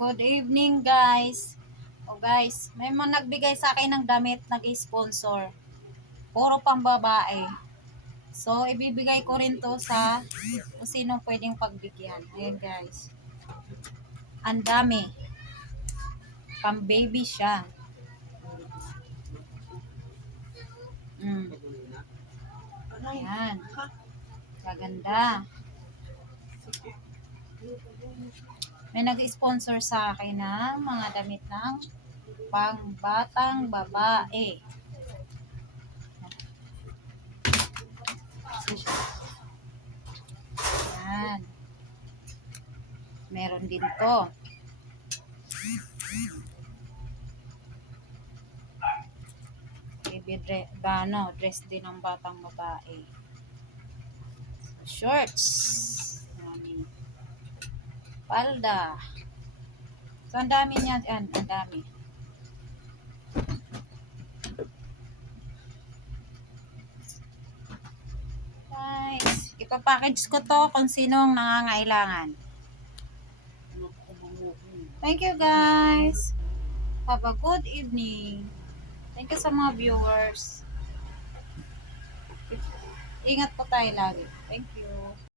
Good evening, guys. O guys, may mga nagbigay sa akin ng damit, nag-sponsor. Puro pang babae. So, ibibigay ko rin to sa kung sino pwedeng pagbigyan. Ayan, guys. Ang dami. Pang baby siya. Ayan. Gaganda. May nag-sponsor sa akin ng mga damit ng pangbatang babae. Ayan. Meron din to. Baby dress din ng batang babae. Shorts. Ayan. Palda. So, ang dami niya. Yan, ang dami. Guys, ipapackage ko to kung sinong nangangailangan. Thank you, guys. Have a good evening. Thank you sa mga viewers. Ingat po tayo lagi. Thank you.